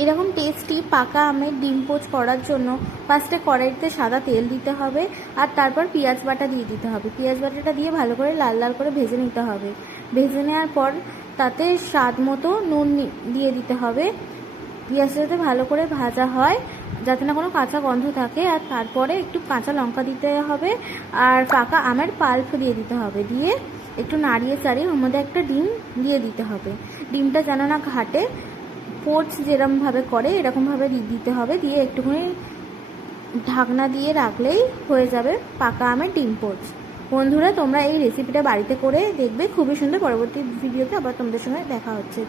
এরকম টেস্টি পাকা আমের ডিম পোচ করার জন্য ফার্স্টে কড়াইতে সাদা তেল দিতে হবে, আর তারপর পেঁয়াজ বাটা দিয়ে দিতে হবে। পেঁয়াজ বাটাটা দিয়ে ভালো করে লাল লাল করে ভেজে নিতে হবে। ভেজে নেওয়ার পর তাতে স্বাদ মতো নুন দিয়ে দিতে হবে। পেঁয়াজটা যাতে ভালো করে ভাজা হয়, যাতে না কোনো কাঁচা গন্ধ থাকে। আর তারপরে একটু কাঁচা লঙ্কা দিতে হবে, আর পাকা আমের পাল্প দিয়ে দিতে হবে। দিয়ে একটু নাড়িয়ে চাড়িয়ে ওর মধ্যে একটা ডিম দিয়ে দিতে হবে। ডিমটা যেন না ঘাটে, পোচ যেরকমভাবে করে এরকমভাবে দিতে হবে। দিয়ে একটুখানি ঢাকনা দিয়ে রাখলেই হয়ে যাবে পাকা আমের ডিম পোচ। বন্ধুরা, তোমরা এই রেসিপিটা বাড়িতে করে দেখবে, খুবই সুন্দর। পরবর্তী ভিডিওতে আবার তোমাদের সঙ্গে দেখা হচ্ছে।